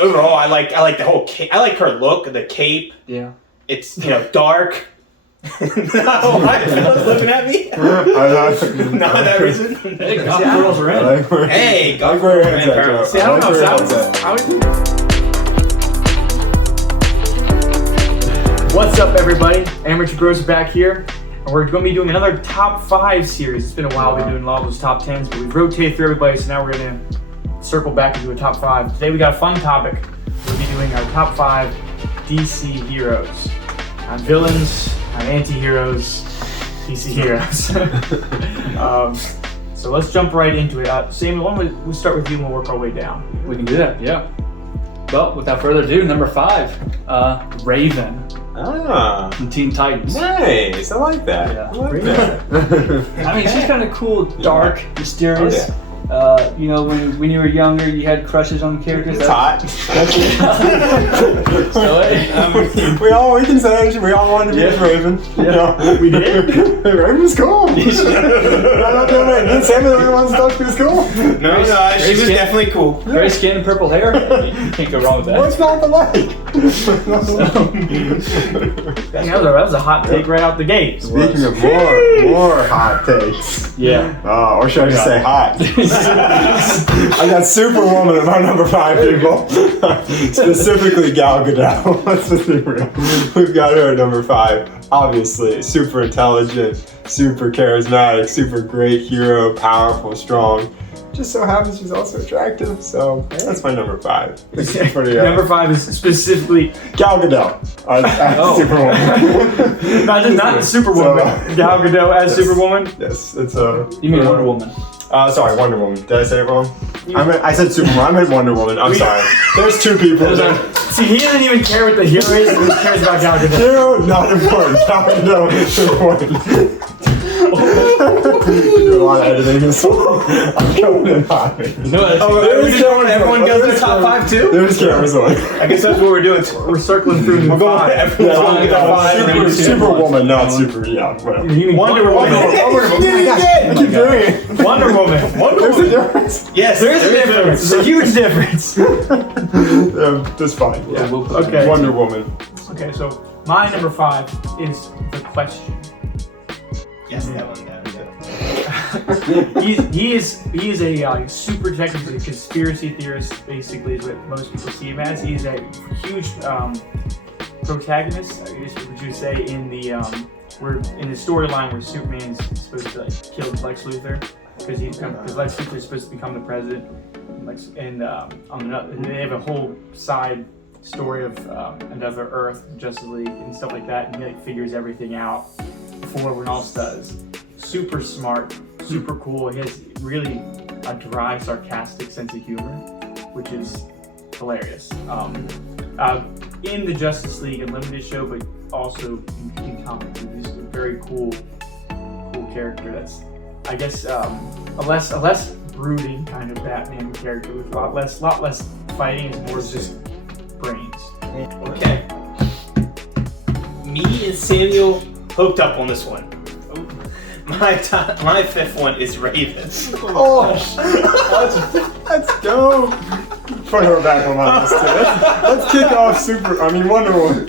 overall, I like the whole. I like her look, the cape. Yeah. It's dark. No, why are looking at me? Not that reason. Hey, golf girls are in. Hey, golf girls girls are in. See, I don't know. What's up, everybody? Amateur Bros back here, and we're going to be doing another top 5 series. It's been a while. We've been doing all those top 10s, but we've rotated through everybody, so now we're going to circle back and do a top 5. Today we got a fun topic. We'll be doing our top 5 DC heroes. Villains, anti-heroes, DC heroes. So let's jump right into it. Samuel, why don't we start with you and we'll work our way down. We can do that, yeah. Well, without further ado, number 5, Raven from Teen Titans. Nice, I like that. Yeah. I like that. I mean, she's kind of cool, dark, mysterious. You know, when you were younger, you had crushes on characters. It's hot. We can say we all wanted to be Raven. Yeah. We did. Raven was cool. Didn't Samuel really want to talk? She was cool. No, she was definitely cool. Gray skin and purple hair. You can't go wrong with that. What's not the like? That was a hot take right out the gate. Speaking of more hot takes. Yeah. Or should I just say hot? I got Superwoman at my number 5, people. Specifically Gal Gadot. Let's just be real. We've got her at number 5. Obviously, super intelligent, super charismatic, super great hero, powerful, strong. Just so happens she's also attractive, so that's my number 5. Number 5 is specifically Gal Gadot as Superwoman. not Superwoman. Gal Gadot as Superwoman. Yes, it's You mean Wonder Woman? Sorry, Wonder Woman. Did I say it wrong? I said Superwoman. I meant Wonder Woman. I'm sorry. There's 2 people. See, he doesn't even care what the hero is. He cares about Gal Gadot. Hero, not important. Gal Gadot is important. Do a lot of editing this one. I'm coming in hot. Everyone goes their top 5 too? There's cameras on. I guess that's what we're doing. We're circling through number 5. Superwoman, not super. Yeah, whatever. You mean Wonder Woman. I keep doing it. Wonder Woman. There's a difference. Yes, There's a difference. There's a huge difference. That's fine. Yeah. Okay. Wonder Woman. Okay, so my number 5 is The Question. Yes, that one. He is a super detective, a conspiracy theorist. Basically, is what most people see him as. He's a huge protagonist. I guess would you say in the storyline where Superman's supposed to kill Lex Luthor because Lex Luthor is supposed to become the president, and they have a whole side story of another Earth, Justice League, and stuff like that. And he figures everything out before everyone else does. Super smart, super cool. He has really a dry, sarcastic sense of humor, which is hilarious. In the Justice League Unlimited show, but also in comics, he's just a very cool character. That's, I guess, a less brooding kind of Batman character with a lot less fighting. It's more just brains. Okay. Me and Samuel hooked up on this one. My 5th one is Raven. Oh, that's dope. Put her back on my list too. Let's kick off Wonder Woman.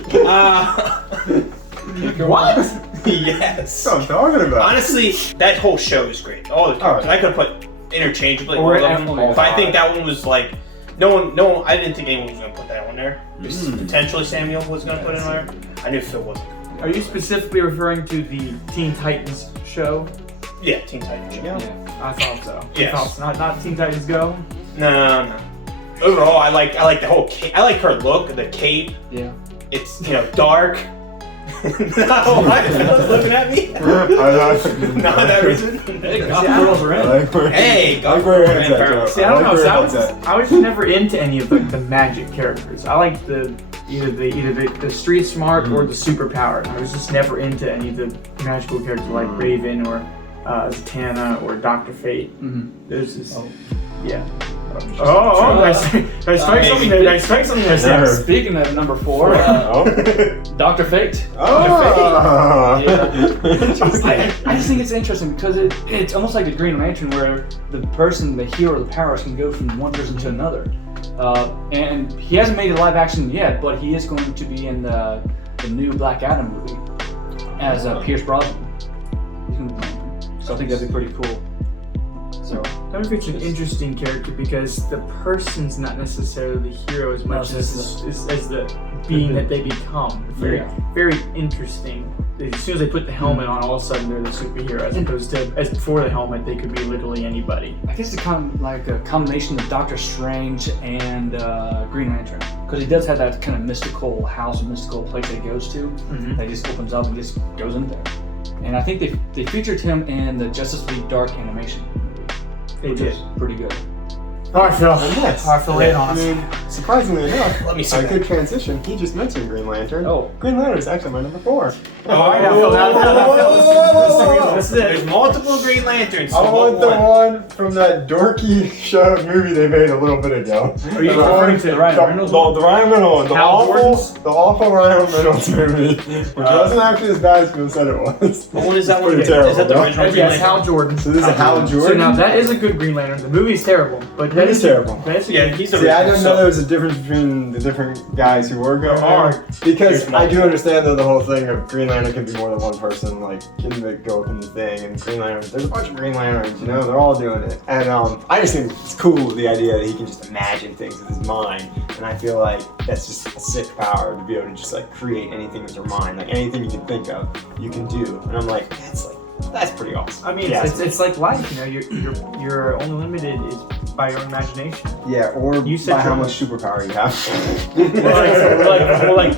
What? Yes. That's what I'm talking about. Honestly, that whole show is great. All the characters. I could have put interchangeably. But I think that one was like no one. I didn't think anyone was gonna put that one there. Potentially Samuel was gonna put it in there. I knew Phil wasn't. Are you specifically referring to the Teen Titans show? Yeah, Teen Titans show. Yeah, I thought so. Yes. Not Teen Titans Go? No. Overall, I like the whole I like her look, the cape. Yeah. It's dark. No, why are looking at me? Not that reason. Hey, golf girls are in. Hey, golf girls are in. See, I don't know. I was never into any of the magic characters. I like either the street smart or the superpower. I was just never into any of the magical characters like Raven or Zatanna or Dr. Fate. There's this, yeah. I strike something there. Speaking of number 4, Dr. Fate. Oh. Yeah. I just think it's interesting because it's almost like the Green Lantern where the hero or the powers can go from one person to another. And he hasn't made a live action yet, but he is going to be in the new Black Adam movie as Pierce Brosnan. He's going to be playing him. So I think that'd be pretty cool. So that would be an interesting character because the person's not necessarily the hero as much as the being that they become. Very, very interesting. As soon as they put the helmet on, all of a sudden they're the superhero, as opposed to as before the helmet they could be literally anybody. I guess it's kind of like a combination of Doctor Strange and Green Lantern, because he does have that kind of mystical house, mystical place that he goes to. That just opens up and just goes in there. And I think they featured him in the Justice League Dark animation movie. They did. Pretty good. All right, Phil. Yes. All right, Phil, lay it on us. I mean, surprisingly enough, Let me see a that. good transition. He just mentioned Green Lantern. Oh. Green Lantern is actually my number 4. All right, now, Phil. Now, this is it. There's multiple Green Lanterns. So I want the one from that dorky show movie they made a little bit ago. Are you referring to Ryan Reynolds? The Ryan Reynolds, Hal Jordan's? the awful Ryan Reynolds movie, which wasn't actually as bad as people said it was. What one is that It's one? pretty Is terrible, that the no? original Green Yes, Lantern? Hal Jordan. So this is Hal So Jordan. now that is a good Green Lantern. The movie's terrible, but that It is terrible. That's a Yeah, good. he's the See, I didn't know so- there was a difference between the different guys who were going There there. Because There's I do multiple. understand though the whole thing of Green Lantern can be more than one person, like can they go up in the thing and Green Lantern. There's a bunch of Green Lanterns, you know, they're all doing it. And I just think it's cool the idea that he can just imagine things with his mind. And I feel like that's just a sick power to be able to just like create anything with your mind. Like anything you can think of, you can do. And I'm like, that's pretty awesome. I mean, Yeah. it's like life. You know, you're only limited is by your own imagination. Yeah, or You said by how your- much superpower you have.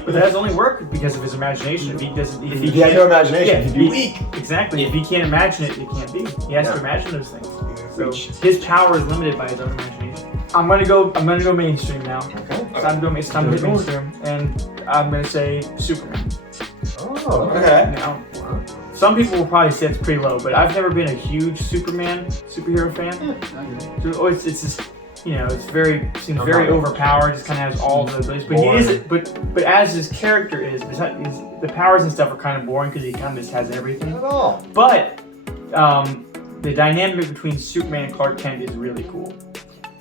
But that has only worked because of his imagination. If he doesn't, if he If he had can't- no imagination, yeah, he'd be weak. Exactly. If he can't imagine it, it can't be. He has to Yeah. imagine those things. So Reach. his power is limited by his own imagination. I'm gonna go mainstream now. Okay. It's time to hit mainstream, and I'm gonna say Superman. Oh, okay. Now, some people will probably say it's pretty low, but I've never been a huge Superman superhero fan. So it's just, you know, it's seems very overpowered. Just kind of has all the abilities, but he is. But as his character is, the powers and stuff are kind of boring because he kind of just has everything. Not at all. But the dynamic between Superman and Clark Kent is really cool.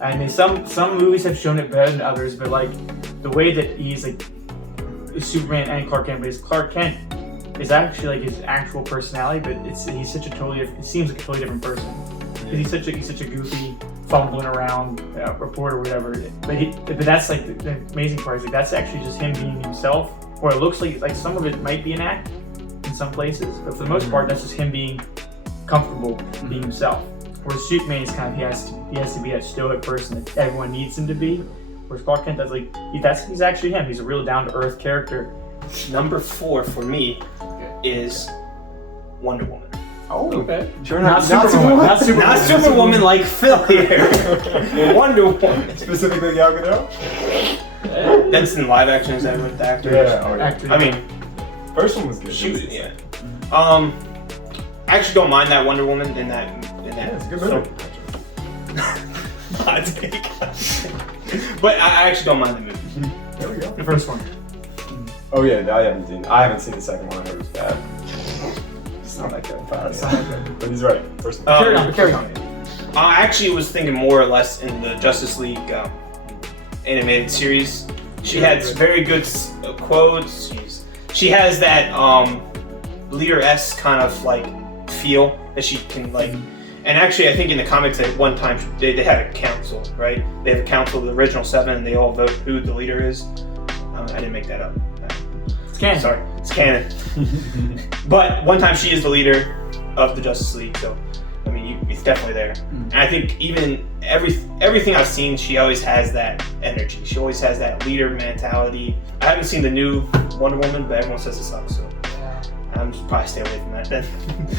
I mean, some movies have shown it better than others, but like the way that he's like Superman and Clark Kent, but his Clark Kent is actually like his actual personality, but it seems like a totally different person. Because he's such a goofy, fumbling around reporter or whatever. But that's like the amazing part is like that's actually just him being himself. Or it looks like some of it might be an act in some places, but for the most part, that's just him being comfortable being himself. Whereas Superman is kind of he has to be that stoic person that everyone needs him to be. Whereas Clark Kent, he's actually him. He's a real down to earth character. Number 4 for me is Wonder Woman. Oh, Okay. Sure, Not Superwoman. Not Superwoman. Not Superwoman like Phil here. Wonder Woman. Specifically Gal Gadot? That's in live action. Is that with the actors? Yeah. Actor. I mean, First one was good. shoot, yeah. I actually don't mind that Wonder Woman in that. Yeah, it's a good movie. Hot take. But I actually don't mind the movie. There we go. The first one. Oh yeah, I haven't seen the second one. I heard it was bad. It's not that good. But he's right. First one. Carry on. I actually was thinking more or less in the Justice League animated series. She had very good quotes. She has that leader-esque kind of like feel that she can like. And actually, I think in the comics at one time they had a council, right? They have a council of the original 7, and they all vote who the leader is. I didn't make that up. It's canon. Sorry, it's canon. But one time she is the leader of the Justice League, so I mean, it's definitely there. And I think even everything I've seen, she always has that energy. She always has that leader mentality. I haven't seen the new Wonder Woman, but everyone says it sucks, so I'm just probably stay away from that then.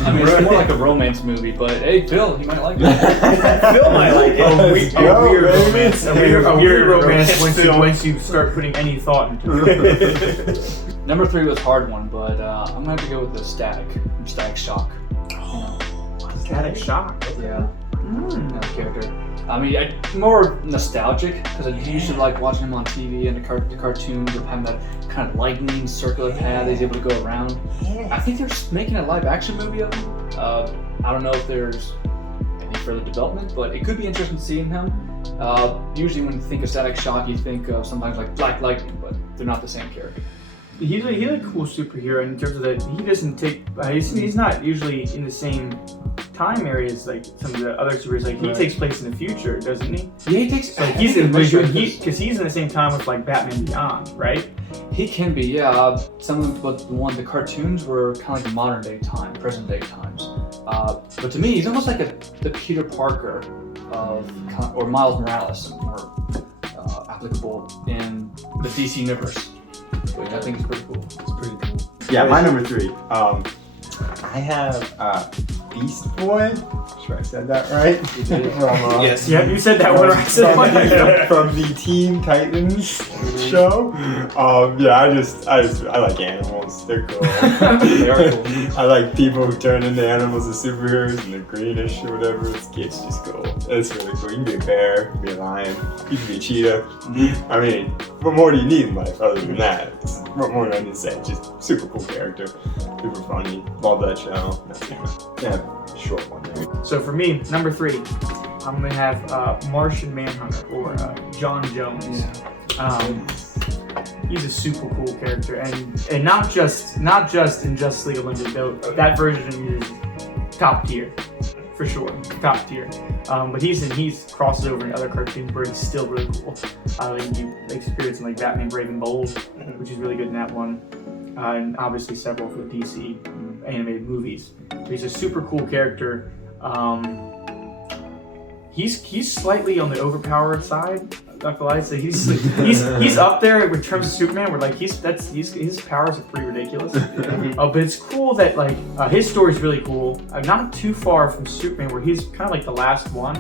I mean, it's more like a romance movie, but hey, Phil, you might like it. Phil might like it. Oh, A weird baby. romance. A weird romance once you start putting any thought into it. Number 3 was a hard one, but I'm gonna have to go with the Static from Static Shock. Static Shock. Yeah. That character. I mean, more nostalgic because I used to like watching him on TV and the cartoons of having that kind of lightning circular path he's able to go around. I think they're making a live action movie of him. I don't know if there's any further development, but it could be interesting seeing him. Usually when you think of Static Shock, you think of sometimes like Black Lightning, but they're not the same character. He's a cool superhero in terms of that he doesn't take. He's not usually in the same time areas like some of the other superheroes. Like he takes place in the future, doesn't he? Yeah, he takes. So he's in because he's in the same time with like Batman Beyond, right? He can be, yeah. Some of the cartoons were kind of like the modern day time, present day times. But to me, he's almost like the Peter Parker or Miles Morales, more applicable in the DC universe, which I think is pretty cool. It's pretty cool. Yeah, my number 3. I have Beast Boy. Sure I said that right? You did. From, Yes. Yeah, you said that one. I said from the Teen Titans show. I like animals. They're cool. They are cool. I like people who turn into animals as superheroes and they're greenish or whatever. It's just cool. It's really cool. You can be a bear, you can be a lion, you can be a cheetah. I mean, what more do you need in life other than that? What more do I need to say? Just super cool character. Super funny. Love that show. Yeah, short one there. So for me, number 3, I'm gonna have Martian Manhunter or John Jones. Yeah. He's a super cool character, and not just in Justice League Unlimited though. That version is top tier, for sure, top tier. But he's crosses over in other cartoons where he's still really cool. Like you experience like Batman Brave and Bold, which is really good in that one, and obviously several for DC animated movies. But he's a super cool character. He's slightly on the overpowered side. Not gonna lie, so he's up there in terms of Superman. Where like his powers are pretty ridiculous. But it's cool that like his story's really cool. Not too far from Superman, where he's kind of like the last one.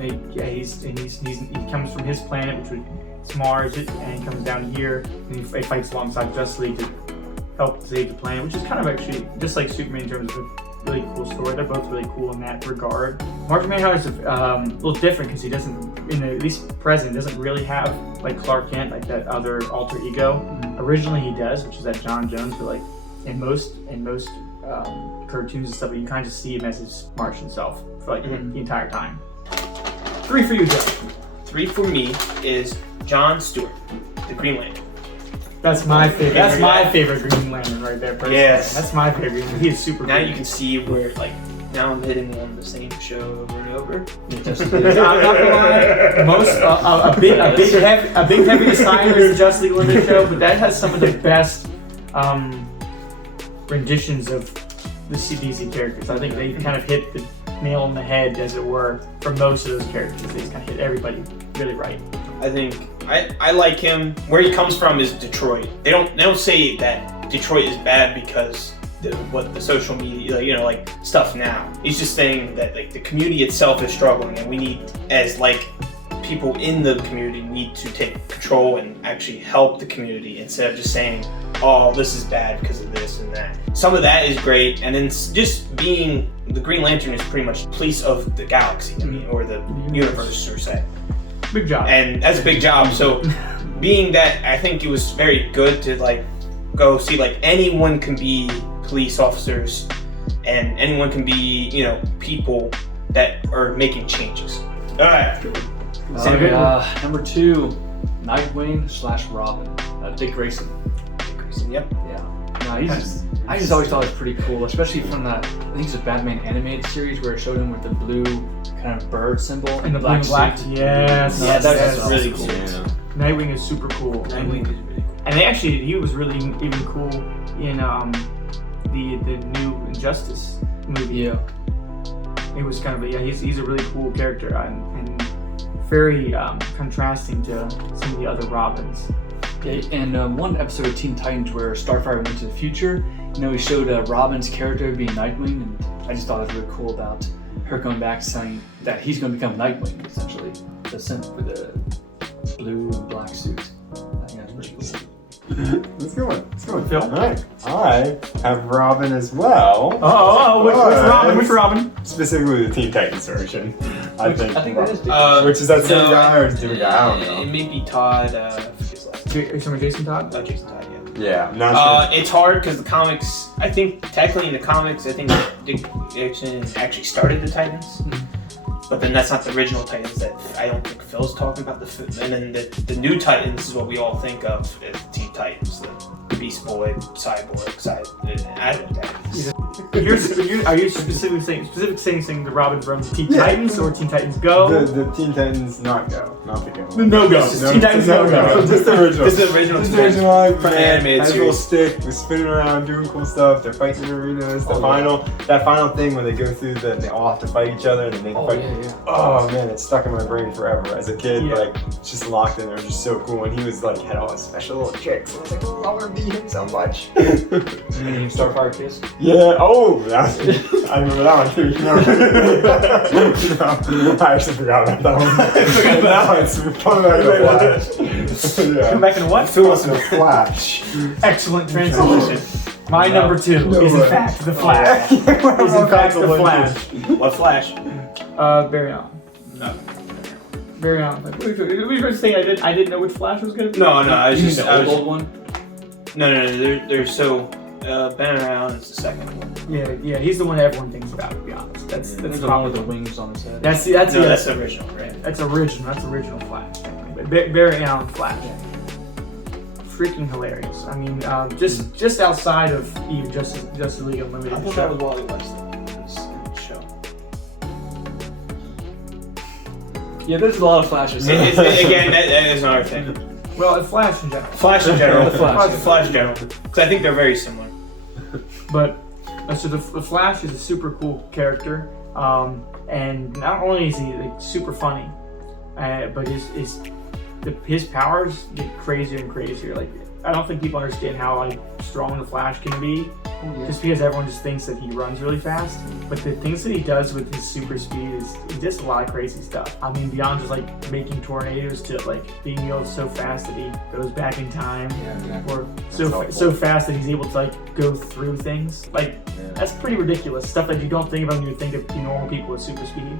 He comes from his planet, which is Mars, and he comes down here and he fights alongside Justice League to help save the planet, which is kind of actually just like Superman in terms of a really cool story. They're both really cool in that regard. Martian Manhunter is a little different because he doesn't, at least present, doesn't really have like Clark Kent, like that other alter ego. Originally he does, which is that John Jones, but like in most cartoons and stuff, you kind of just see him as his Martian self for like the entire time. 3 for you, Joe. 3 for me is John Stewart, the Green Lantern. That's my favorite. That's my favorite Green Lantern right there. Personally. Yes. That's my favorite. He is super. Now cool. you can see where like now I'm hitting on the same show over and over. I'm not gonna lie. A big heavy designer is the Justice League Limited show, but that has some of the best renditions of the DC characters. I think they kind of hit the nail on the head, as it were, for most of those characters. They just kind of hit everybody really right. I think I like him. Where he comes from is Detroit. They don't say that Detroit is bad because the social media, like stuff now. He's just saying that like the community itself is struggling, and we need, as like people in the community, need to take control and actually help the community instead of just saying, oh, this is bad because of this and that. Some of that is great, and then just being the Green Lantern is pretty much police of the galaxy, or the universe, per se. Big job. And that's a big job. So being that, I think it was very good to like go see like anyone can be police officers and anyone can be, people that are making changes. All right. Number 2, Nightwing / Robin, Dick Grayson. Dick Grayson, yep. Yeah. No, I just always thought it was pretty cool, especially from that, I think it's a Batman animated series where it showed him with the blue kind of bird symbol and the black suit. Yes. Yeah, that's awesome. really cool. Yeah. Nightwing is super cool. Nightwing is really cool. And he was really even cool in the new Injustice movie. Yeah. He was kind of he's a really cool character and very contrasting to some of the other Robins. Yeah, and one episode of Teen Titans where Starfire went to the future, he showed Robin's character being Nightwing, and I just thought it was really cool about her coming back saying that he's going to become Nightwing, essentially, the synth with the blue and black suit. I think that's pretty cool. Let's go on. Phil? All right. I have Robin as well. Which Robin? Specifically the Teen Titans version. I think that is which is that same guy or is it a different guy? I don't know. It may be Todd. I forget his last name. Are you talking about Jason Todd? Jason Todd, yeah. Yeah, I'm not sure. It's hard because the comics, technically in the comics, Dick Grayson actually started the Titans. But then that's not the original Titans that I don't think Phil's talking about. And then the new Titans is what we all think of as Teen Titans. The Beast Boy, Cyborg, I don't know what that is. Are you specifically saying the Robin from Teen Titans or Teen Titans Go? The Teen Titans not Go, not the Go. No Go. Teen Titans No Go. Just the original. This is the original. Just the original one. From animated has a little series. stick, was spinning around, doing cool stuff. They're fighting in arenas. That final thing when they go through they all have to fight each other and they make a fight. Yeah. Oh man, it's stuck in my brain forever. As a kid, Yeah. like just locked in there, just so cool. And he was like had all his special little tricks. I was like, oh, I want to be him so much. And then Starfire Kiss. Yeah. Oh, I remember that one too. No, I actually forgot about that one. Now it's coming back to Flash. Yeah. Come back in what? Phil was in a Flash. Excellent transition. My number 2 is in fact the Flash. Is in fact the Flash. What Flash? Barry Allen. No. Barry Allen. We were saying I didn't know which Flash was gonna be. No, I was You mean just the old one? No. They're so Ben Around is the second one. Yeah. He's the one that everyone thinks about. To be honest, that's That's the one probably with the wings on his head. that's the original, right? That's original Flash. Technically. But Barry Allen Flash. Freaking hilarious. I mean, just outside of even Justice League Unlimited. I thought that was Wally West in the show. Yeah, there's a lot of Flashes. Again, that is another thing. Well, Flash in general. Flash in general. The Flash. Flash in general. Because I think they're very similar. But so the Flash is a super cool character, and not only is he like super funny, but his powers get crazier and crazier. Like I don't think people understand how like strong the Flash can be, just because everyone just thinks that he runs really fast. But the things that he does with his super speed is he does a lot of crazy stuff. I mean, beyond just like making tornadoes to like being able so fast that he goes back in time, or so fast that he's able to like go through things. Like that's pretty ridiculous stuff that you don't think about when you think of normal people with super speed.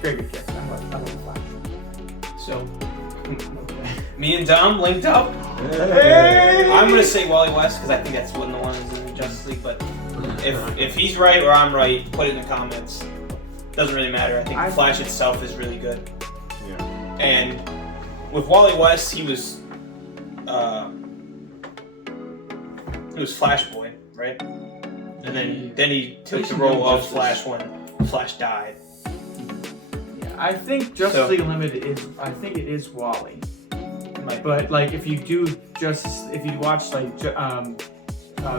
Very good character. I love the Flash. So, me and Dom linked up. Hey. I'm gonna say Wally West because I think that's one of the ones in Justice League. But if he's right or I'm right, put it in the comments. Doesn't really matter. I think the Flash itself is really good. Yeah. And with Wally West, he was Flash Boy, right? And then he took the role of Flash when Flash died. I think Justice League Unlimited is Wally. But like if you watch like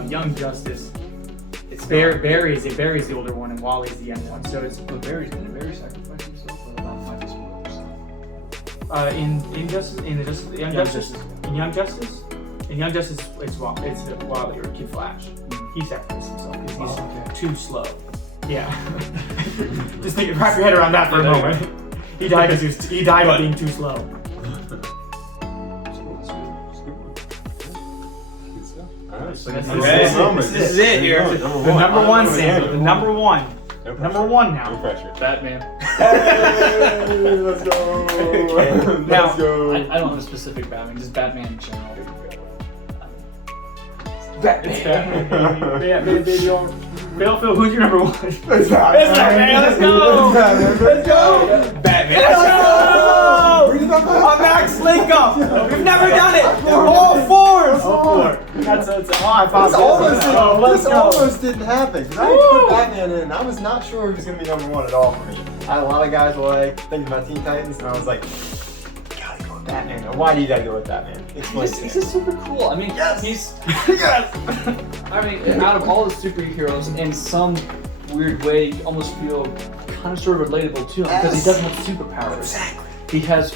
Young Justice, it's Barry's the older one and Wally's the young one. So it's Barry sacrificed himself or not the spoilers? In Young Justice, it's Wally or Kid Flash. He sacrificed himself because he's too slow. Yeah. Just wrap your head around that for a moment. He died of being too slow. So this is it here. The number one, Sam. The number one. Number one now. No pressure. Batman. Hey, let's go. Now, Let's go. I don't have a specific Batman, just Batman in general. Batman, baby. Phil, who's your number one? It's Batman. Let's go. Let's go. Batman. Let's go. A Max link up. We've never done it. All four. That's I thought This almost didn't happen. Because I put Batman in. I was not sure he was going to be number one at all for me. I had a lot of guys like thinking about Teen Titans, and I was like, gotta go with Batman. Now, why do you gotta go with Batman? He's just super cool. I mean, he's Yes! I mean, out of all the superheroes, in some weird way, you almost feel kind of sort of relatable to him because he doesn't have superpowers. Exactly. He has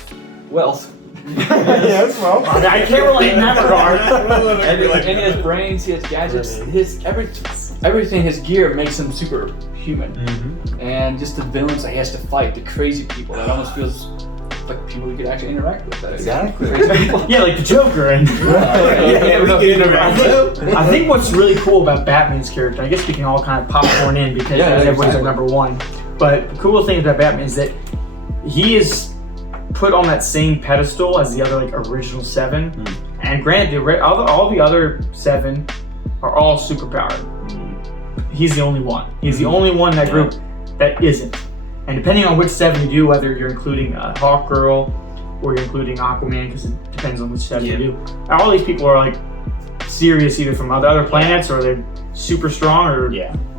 wealth. Yes, well. I can't relate in that regard. And he has brains, he has gadgets, his everything, his gear makes him superhuman. And just the villains that he has to fight, the crazy people, that almost feels like people we could actually interact with. Exactly. Yeah, like the Joker. And I think what's really cool about Batman's character, I guess we can all kind of popcorn in because everybody's our number one. But the cool thing about Batman is that he is put on that same pedestal as the other like original 7. And granted, all the other 7 are all superpowered. He's the only one. He's the only one in that group that isn't. And depending on which 7 you do, whether you're including Hawkgirl or you're including Aquaman, because it depends on which 7 you do. All these people are like serious, either from other planets or they're super strong, or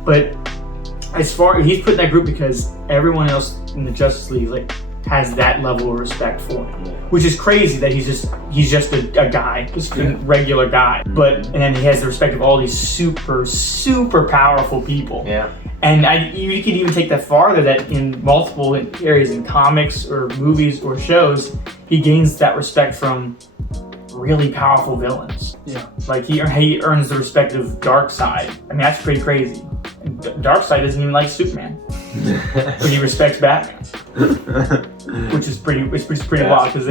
But as far he's put in that group because everyone else in the Justice League like has that level of respect for him, which is crazy that he's just a guy, just a regular guy. But and then he has the respect of all these super powerful people. Yeah. And you could even take that farther, that in multiple areas in comics or movies or shows, he gains that respect from really powerful villains. Yeah. Like he earns the respect of Darkseid. I mean, that's pretty crazy. And Darkseid doesn't even like Superman, but he respects Batman, which is pretty wild, because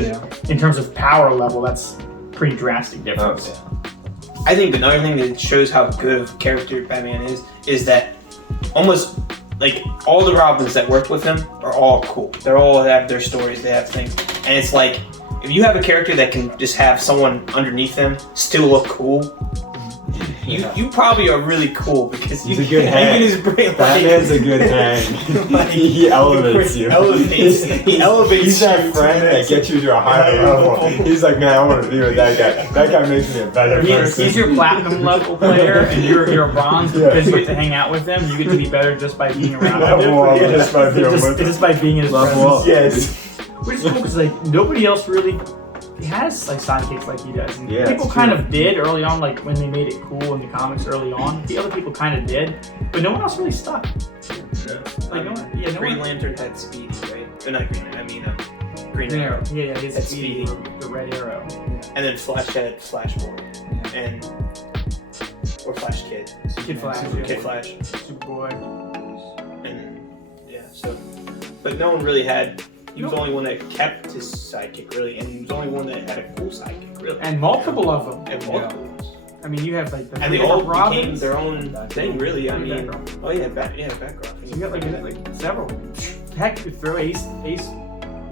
in terms of power level, that's pretty drastic difference. I think another thing that shows how good of a character Batman is that almost like all the Robins that work with him are all cool. They all have their stories, they have things, and it's like if you have a character that can just have someone underneath them still look cool, you probably are really cool, because he's a good hang. Batman's a good hang. He elevates you. He elevates. He's that friend that gets you to a higher level. He's like, man, I want to be with that guy. That guy makes me a better person. He's your platinum level player, and you're a bronze because you get to hang out with him. You get to be better just by being around him. Just by being in his presence. Yes. Which is cool, because like nobody else really has like sidekicks like he does. And people kind of did early on, like when they made it cool in the comics early on. The other people kind of did, but no one else really stuck. Like Green Lantern had Speedy, right? Not Green Lantern. I mean, Green Arrow. Yeah, he had Speedy, the Red Arrow. And then Flash had Flash Boy, and or Flash Kid. Kid Flash. Superboy. And so, but no one really had. He was the only one that kept his sidekick, really, and he was the only one that had a cool sidekick, really. And multiple of them. And multiple ones. I mean, you have like the and they all Robins. became their own thing, really. I mean, background. So you got like several. Heck, you could throw Ace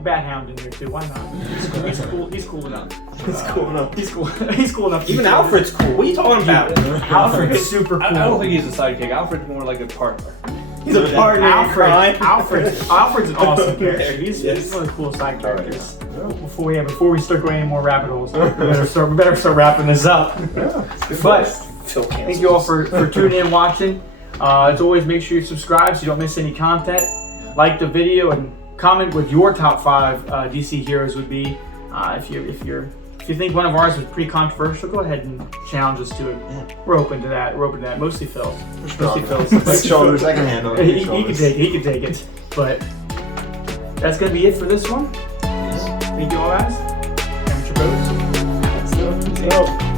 Bat Hound in there too. Why not? He's cool. He's cool enough. He's cool enough. Even Alfred's cool. What are you talking about? Alfred's super cool. I don't think he's a sidekick. Alfred's more like a partner. He's a partner. Alfred's an awesome character. He's one of the coolest side characters. Before we start going any more rabbit holes, we better start wrapping this up. But thank you all for tuning in and watching. As always, make sure you subscribe so you don't miss any content. Like the video and comment what your top 5 DC heroes would be. If you think one of ours was pretty controversial, go ahead and challenge us to it. We're open to that. Mostly Phil. Like shoulders, I can handle it. He can take it. But that's gonna be it for this one. Thank you all guys. Amateur Boats. Let's go.